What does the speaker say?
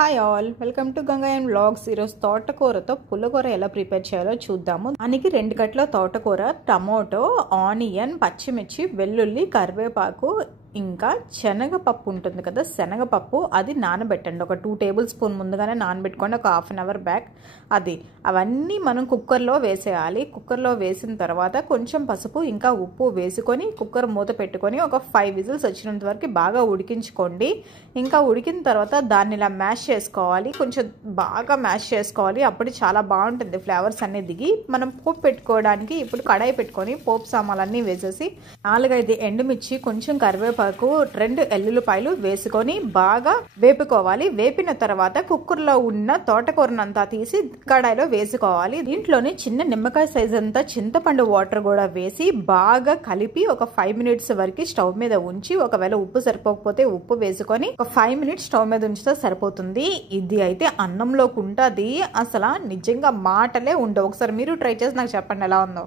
Hi all, welcome to Gangayan vlogs. ఈరోజు తోటకూరతో పుల్లకూర ఎలా ప్రిపేర్ చేయాలో చూద్దాము. దానికి 2 కట్ల తోటకూర, టమోటో, ఆనియన్, పచ్చిమిర్చి, వెల్లుల్లి, కరివేపాకు, ఇంకా శనగపప్పు ఉంటుంది కదా, శనగపప్పు అది నానబెట్టండి. ఒక 2 టేబుల్ స్పూన్ ముందుగానే నానబెట్టుకోండి, ఒక హాఫ్ అన్ అవర్ బ్యాక్. అవన్నీ మనం కుక్కర్లో వేసేయాలి. కుక్కర్లో వేసిన తర్వాత కొంచెం పసుపు ఇంకా ఉప్పు వేసుకొని కుక్కర్ మూత పెట్టుకొని ఒక 5 విజిల్స్ వచ్చినంత వరకు బాగా ఉడికించుకోండి. ఇంకా ఉడికిన తర్వాత దాన్ని ఇలా మ్యాష్ చేసుకోవాలి, కొంచెం బాగా మ్యాష్ చేసుకోవాలి. అప్పుడు చాలా బాగుంటుంది, ఫ్లేవర్స్ అన్నీ దిగి. మనం పోపు పెట్టుకోవడానికి ఇప్పుడు కడాయి పెట్టుకొని పోపు సామాన్లన్నీ వేసేసి 4-5 ఎండుమిర్చి, కొంచెం కరివేపాకు, 2 ఎల్లుల్లిపాయలు వేసుకొని బాగా వేపుకోవాలి. వేపిన తర్వాత కుక్కర్లో ఉన్న తోటకూరనంతా తీసి కడాయిలో వేసుకోవాలి. దీంట్లోనే చిన్న నిమ్మకాయ సైజ్ అంతా చింతపండు వాటర్ కూడా వేసి బాగా కలిపి ఒక 5 మినిట్స్ వరకు స్టవ్ మీద ఉంచి, ఒకవేళ ఉప్పు సరిపోకపోతే ఉప్పు వేసుకొని ఒక 5 మినిట్స్ స్టవ్ మీద ఉంచితే సరిపోతుంది. ఇది అయితే అన్నంలోకి ఉంటుంది, అసలు నిజంగా మాటలే ఉండవు. ఒకసారి మీరు ట్రై చేసి నాకు చెప్పండి ఎలా ఉందో.